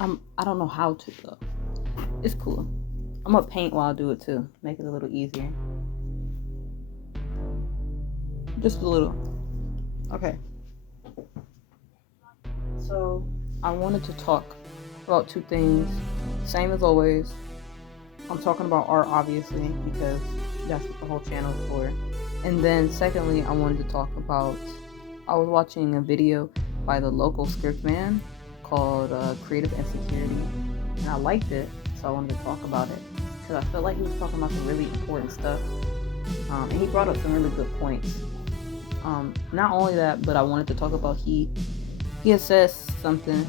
I don't know how to though. It's cool. I'm gonna paint while I do it too. Make it a little easier. Just a little. Okay. So I wanted to talk about two things. Same as always. I'm talking about art obviously because that's what the whole channel is for. And then secondly, I wanted to talk about I was watching a video by the local script man called Creative Insecurity, and I liked it, so I wanted to talk about it because I felt like he was talking about some really important stuff, and he brought up some really good points. Not only that, but I wanted to talk about he had said something,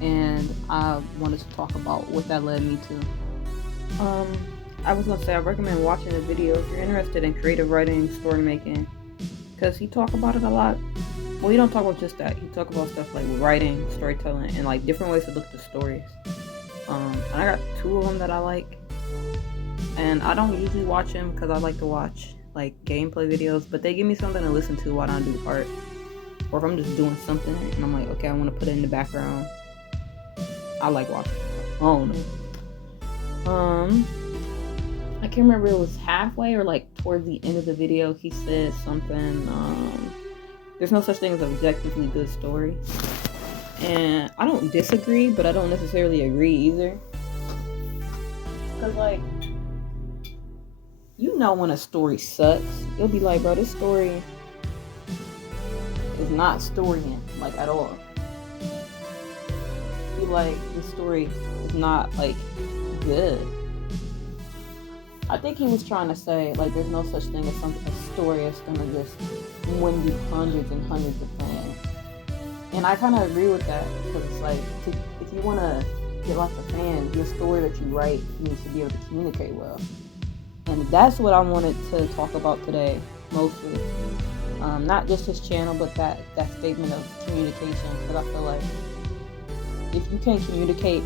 and I wanted to talk about what that led me to. I was gonna say I recommend watching the video if you're interested in creative writing, story making, because he talk about it a lot. Well, he don't talk about just that. He talk about stuff like writing, storytelling, and like different ways to look at stories. And I got two of them that I like, and I don't usually watch them because I like to watch like gameplay videos, but they give me something to listen to while I do art, or if I'm just doing something and I'm like, okay, I want to put it in the background. I like watching. I don't know. I can't remember if it was halfway or like towards the end of the video. He said something. There's no such thing as an objectively good story, and I don't disagree, but I don't necessarily agree either. Cause like, you know, when a story sucks, you'll be like, bro, this story is not storying like at all. Be like, this story is not like good. I think he was trying to say like there's no such thing as a story that's gonna just win you hundreds and hundreds of fans. And I kind of agree with that because it's like if you want to get lots of fans, your story that you write needs to be able to communicate well. And that's what I wanted to talk about today mostly. Not just his channel, but that statement of communication, because I feel like if you can't communicate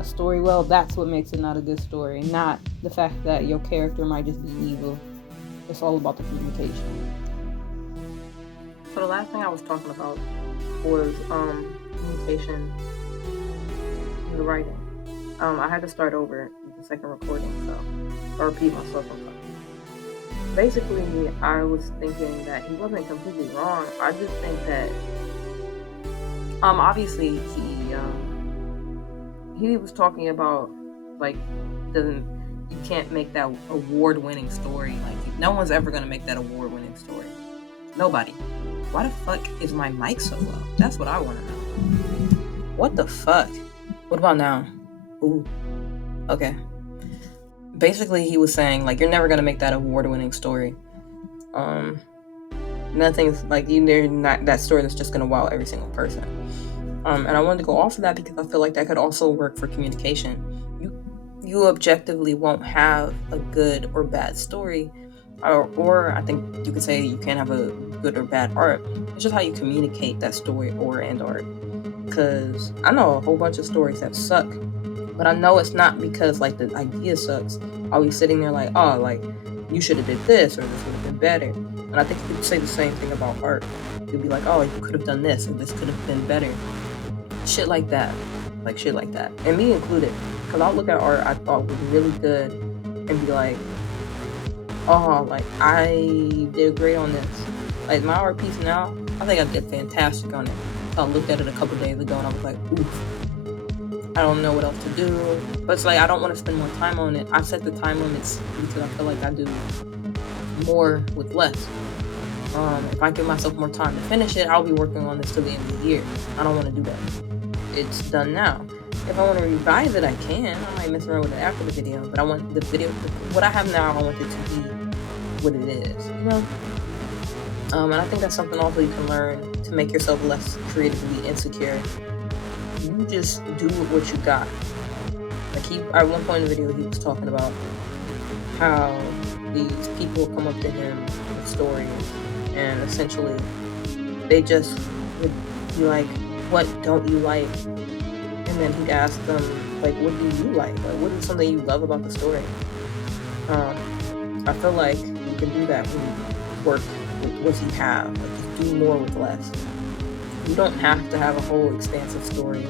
a story well, that's what makes it not a good story, not the fact that your character might just be evil. It's all about the communication. So the last thing I was talking about was communication in the writing. I had to start over with the second recording, so I'll repeat myself sometimes. Basically, I was thinking that he wasn't completely wrong. I just think that obviously he was talking about like you can't make that award-winning story. Like no one's ever gonna make that award-winning story. Nobody. Why the fuck is my mic so low? That's what I want to know. What the fuck? What about now? Ooh. Okay. Basically, he was saying like you're never gonna make that award-winning story. Nothing's like they're not that story that's just gonna wow every single person. And I wanted to go off of that because I feel like that could also work for communication. You objectively won't have a good or bad story, or I think you could say you can't have a good or bad art. It's just how you communicate that story and art. Because I know a whole bunch of stories that suck, but I know it's not because like the idea sucks. I'll be sitting there like, oh, like you should have did this or this would have been better. And I think you could say the same thing about art. You'd be like, oh, you could have done this or this could have been better. Shit like that. And me included. Because I'll look at art I thought was really good and be like, oh, like I did great on this. Like my art piece now, I think I did fantastic on it. I looked at it a couple days ago and I was like, oof. I don't know what else to do. But it's like I don't want to spend more time on it. I set the time limits because I feel like I do more with less. If I give myself more time to finish it, I'll be working on this till the end of the year. I don't want to do that. It's done now. If I want to revise it, I can. I might mess around with it after the video, but I want the video, what I have now, I want it to be what it is, you know? And I think that's something also you can learn to make yourself less creatively insecure. You just do what you got. Like at one point in the video, he was talking about how these people come up to him with stories, and essentially they just would be like, what don't you like? And then he'd ask them, like, what do you like? Like, what is something you love about the story? I feel like you can do that when you work with what you have. Like, just do more with less. You don't have to have a whole expansive story.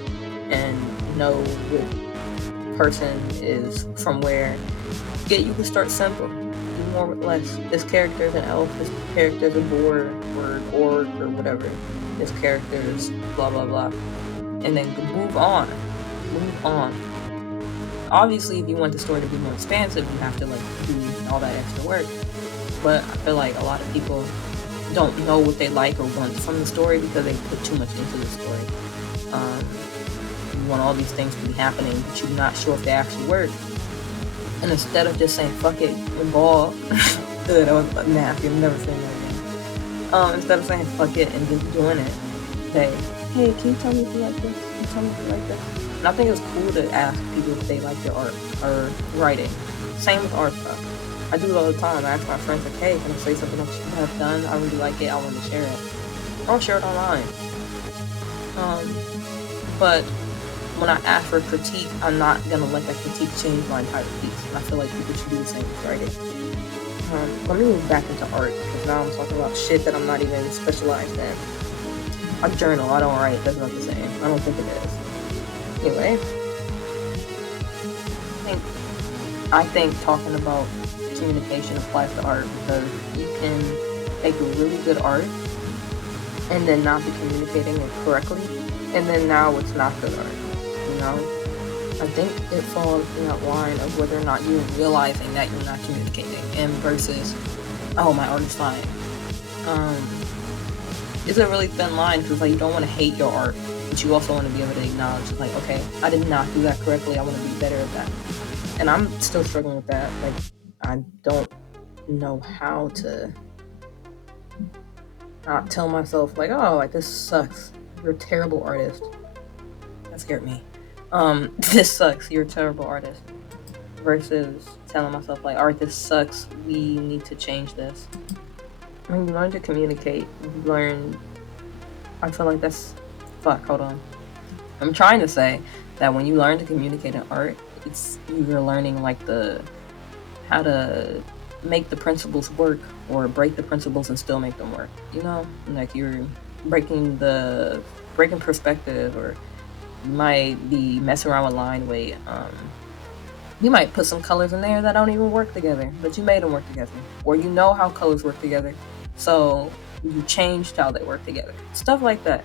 and know what person is from where. You can start simple. Do more with less. This character is an elf. This character is a boar or an orc or whatever. This character is blah blah blah. And then move on. Move on. Obviously, if you want the story to be more expansive, you have to like do all that extra work. But I feel like a lot of people don't know what they like or want from the story because they put too much into the story. You want all these things to be happening, but you're not sure if they actually work. And instead of just saying fuck it and ball, that was nasty. I'm never saying that again. Instead of saying fuck it and just doing it, say, hey, can you tell me if you like this? Can you tell me if you like this? And I think it's cool to ask people if they like your art or writing. Same with art stuff. I do it all the time. I ask my friends like, hey, can I say something that you have done? I really like it. I want to share it. I'll share it online. But when I ask for critique, I'm not gonna let that critique change my entire piece. And I feel like people should do the same with writing. Let me move back into art because now I'm talking about shit that I'm not even specialized in. I journal. I don't write. That's not the same. I don't think it is. Anyway, I think talking about communication applies to art because you can make a really good art and then not be communicating it correctly, and then now it's not good art. You know, I think it falls in that line of whether or not you're realizing that you're not communicating, and versus, oh, my art is fine. It's a really thin line because like you don't want to hate your art, but you also want to be able to acknowledge like, okay, I did not do that correctly. I want to be better at that, and I'm still struggling with that. Like, I don't know how to not tell myself like, oh, like this sucks. You're a terrible artist. That scared me. This sucks. You're a terrible artist. Versus telling myself like, art, this sucks. We need to change this. When you learn to communicate, you learn. I feel like that's. Fuck. Hold on. I'm trying to say that when you learn to communicate in art, you're learning like how to make the principles work or break the principles and still make them work. You know, like you're breaking perspective, or you might be messing around with line weight. You might put some colors in there that don't even work together, but you made them work together, or you know how colors work together, so you changed how they work together. Stuff like that.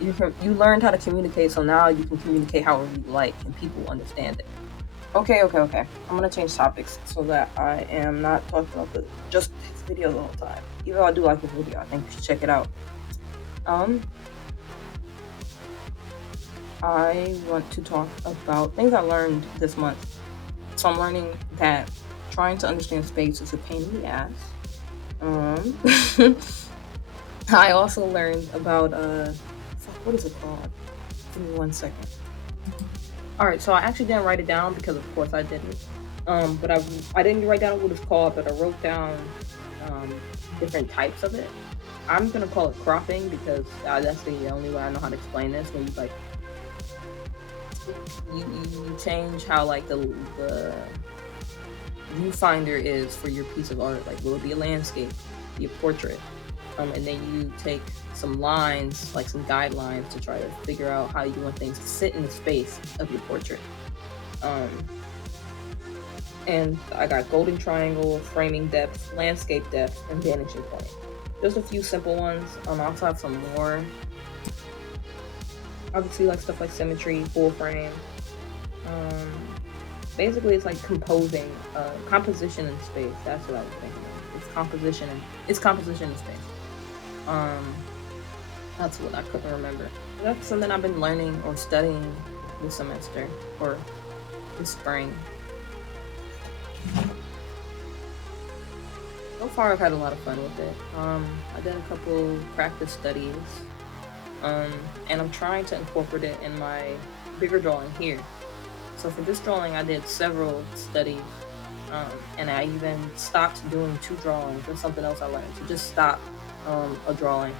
You learned how to communicate, so now you can communicate however you like, and people understand it. Okay. I'm gonna change topics so that I am not talking about just this video the whole time. Even though I do like this video, I think you should check it out. I want to talk about things I learned this month. So I'm learning that trying to understand space is a pain in the ass. I also learned about what is it called? Give me 1 second. Alright, so I actually didn't write it down because of course I didn't. But I didn't write down what it's called, but I wrote down different types of it. I'm gonna call it cropping because that's the only way I know how to explain this. When you like you change how like the viewfinder is for your piece of art. Like, will it be a landscape, be a portrait? And then you take some lines, like some guidelines, to try to figure out how you want things to sit in the space of your portrait. And I got golden triangle, framing depth, landscape depth, and vanishing point. Just a few simple ones. I also have some more. Obviously, like stuff like symmetry, full frame. Basically, it's like composition in space. That's what I was thinking of. It's composition in space. That's what I couldn't remember. That's something I've been learning or studying this semester or this spring. So far, I've had a lot of fun with it. I did a couple practice studies, and I'm trying to incorporate it in my bigger drawing here. So for this drawing, I did several studies, and I even stopped doing 2 drawings. That's something else I learned, to just stop a drawing.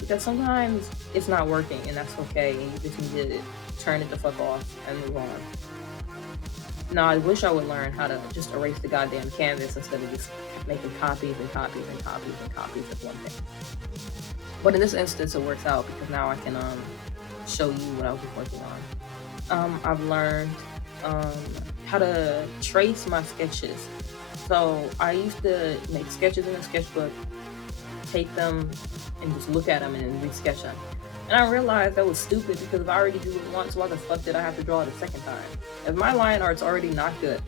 Because sometimes it's not working, and that's okay, and you just need to turn it the fuck off and move on. Now, I wish I would learn how to just erase the goddamn canvas instead of just making copies and copies and copies and copies of one thing. But in this instance, it works out because now I can show you what I was working on. I've learned how to trace my sketches. So I used to make sketches in a sketchbook, take them and just look at them and then re-sketch them. And I realized that was stupid because if I already do it once, why the fuck did I have to draw it a second time? If my line art's already not good,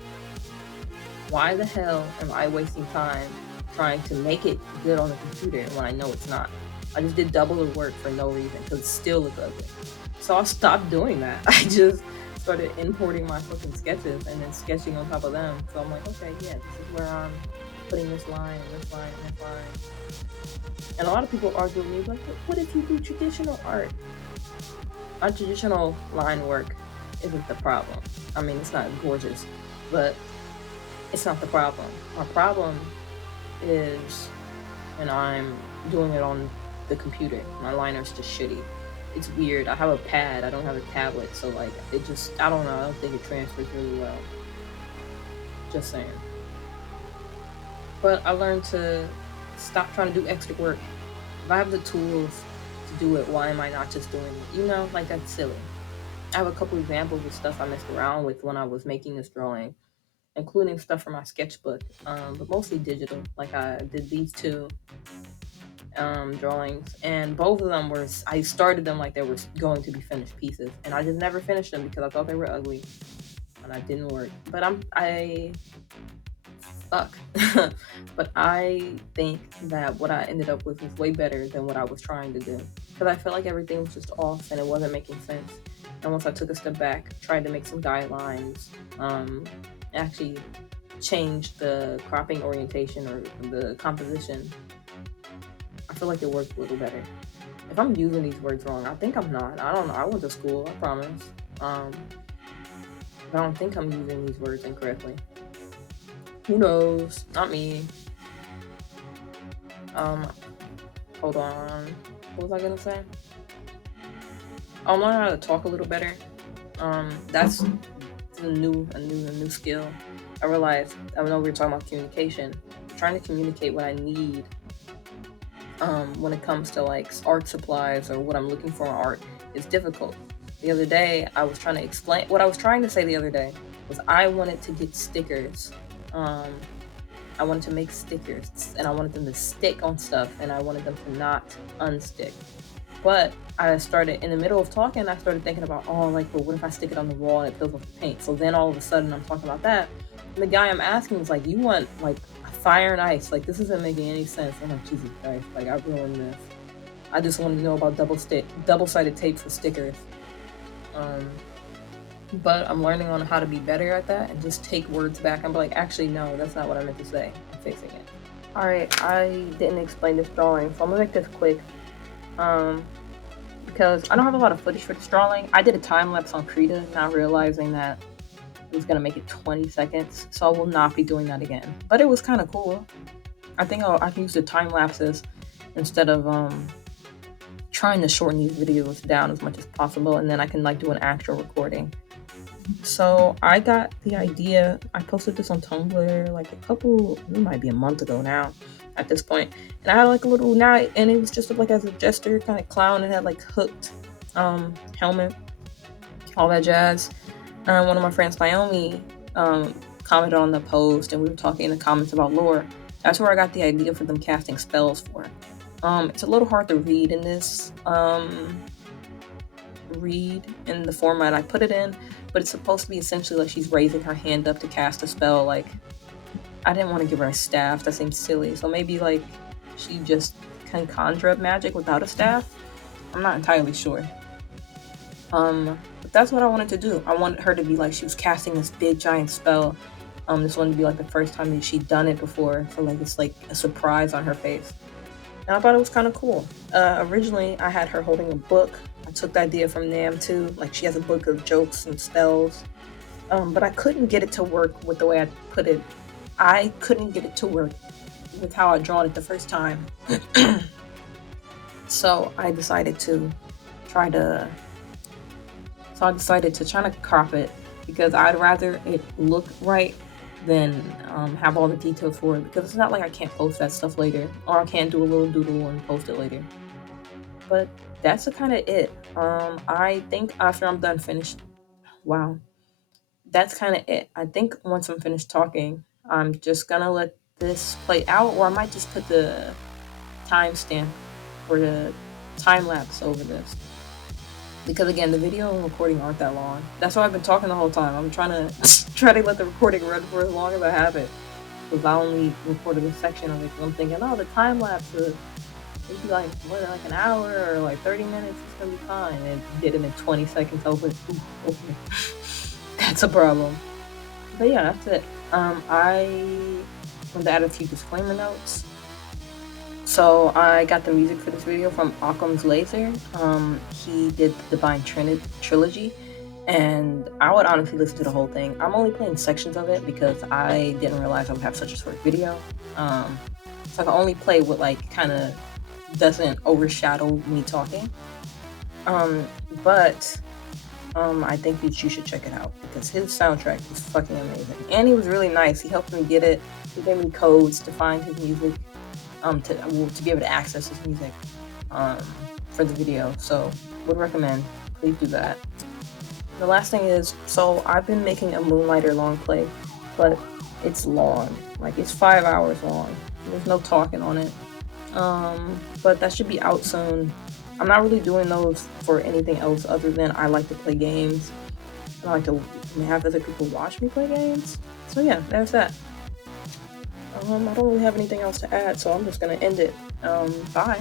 why the hell am I wasting time trying to make it good on the computer when I know it's not? I just did double the work for no reason because it still looked ugly. So I stopped doing that. I just started importing my fucking sketches and then sketching on top of them. So I'm like, okay, yeah, this is where I'm putting this line and this line and this line. And a lot of people argue with me, like, what if you do traditional art? My traditional line work isn't the problem. I mean, it's not gorgeous, but it's not the problem. My problem is when I'm doing it on the computer. My liner's just shitty. It's weird. I have a pad. I don't have a tablet, so like it just, I don't know. I don't think it transfers really well. Just saying. But I learned to stop trying to do extra work. If I have the tools to do it, why am I not just doing it? You know, like that's silly. I have a couple examples of stuff I messed around with when I was making this drawing, including stuff from my sketchbook, but mostly digital. Like I did these two drawings, and both of them were, I started them like they were going to be finished pieces, and I just never finished them because I thought they were ugly, and I didn't work. But I fuck. But I think that what I ended up with was way better than what I was trying to do, because I felt like everything was just off and it wasn't making sense. And once I took a step back, tried to make some guidelines, actually changed the cropping orientation or the composition, I feel like it worked a little better. If I'm using these words wrong, I think I'm not. I don't know. I went to school, I promise. But I don't think I'm using these words incorrectly. Who knows? Not me. Hold on. What was I gonna say? I'm learning how to talk a little better. That's a new skill. I realized, I know we were talking about communication. I'm trying to communicate what I need when it comes to like art supplies or what I'm looking for in art is difficult. The other day, I was trying to explain, what I was trying to say the other day was I wanted to get stickers. I wanted to make stickers and I wanted them to stick on stuff and I wanted them to not unstick. But I started, in the middle of talking, I started thinking about, but what if I stick it on the wall and it fills with paint? So then all of a sudden I'm talking about that. And the guy I'm asking was like, you want like fire and ice? Like, this isn't making any sense. I'm like, Jesus Christ, like I ruined this. I just wanted to know about double-sided tape for stickers. But I'm learning on how to be better at that and just take words back and be like, actually, no, that's not what I meant to say. I'm fixing it. All right, I didn't explain this drawing, so I'm gonna make this quick. Because I don't have a lot of footage for this drawing. I did a time lapse on Krita, not realizing that it was gonna make it 20 seconds, so I will not be doing that again. But it was kind of cool. I think I can use the time lapses instead of trying to shorten these videos down as much as possible, and then I can like do an actual recording. So I got the idea, I posted this on Tumblr like it might be a month ago now at this point, and I had like a little knot, and it was just like as a gesture kind of clown. It had like hooked helmet, all that jazz. One of my friends, Naomi, commented on the post, and we were talking in the comments about lore. That's where I got the idea for them casting spells for. It's a little hard to read in this in the format I put it in, but it's supposed to be essentially like she's raising her hand up to cast a spell. Like, I didn't want to give her a staff, that seems silly, so maybe like she just can conjure up magic without a staff. I'm not entirely sure. But that's what I wanted to do. I wanted her to be like she was casting this big giant spell. This wanted to be like the first time that she'd done it before, for like it's like a surprise on her face. And I thought it was kind of cool. Originally, I had her holding a book. I took the idea from Nam too. Like, she has a book of jokes and spells. But I couldn't get it to work with the way I put it. I couldn't get it to work with how I drawn it the first time. So I decided to try to crop it, because I'd rather it look right than have all the details for it, because it's not like I can't post that stuff later, or I can't do a little doodle and post it later. But that's kind of it. I think after I'm done finished, wow, that's kind of it. I think once I'm finished talking, I'm just gonna let this play out, or I might just put the timestamp or the time lapse over this. Because again, the video and recording aren't that long. That's why I've been talking the whole time. I'm trying to try to let the recording run for as long as I have it. Because I only recorded a section of it. Because I'm thinking, oh, the time lapse would be like what, like an hour or like 30 minutes. It's gonna be fine. And it did it in 20 seconds. I was like, ooh, okay, that's a problem. But yeah, that's it. I want to add a few disclaimer notes. So I got the music for this video from Occam's Laser. He did the Divine Trilogy, and I would honestly listen to the whole thing. I'm only playing sections of it because I didn't realize I would have such a short video. So I can only play what like kind of doesn't overshadow me talking. But I think that you should check it out because his soundtrack is fucking amazing, and he was really nice. He helped me get it. He gave me codes to find his music. To be able to access his music for the video. So would recommend, please do that. The last thing is, so I've been making a Moonlighter long play, but it's long, like it's 5 hours long. There's no talking on it, but that should be out soon. I'm not really doing those for anything else other than I like to play games. I like to have other people watch me play games. So yeah, there's that. I don't really have anything else to add, so I'm just gonna end it. Bye.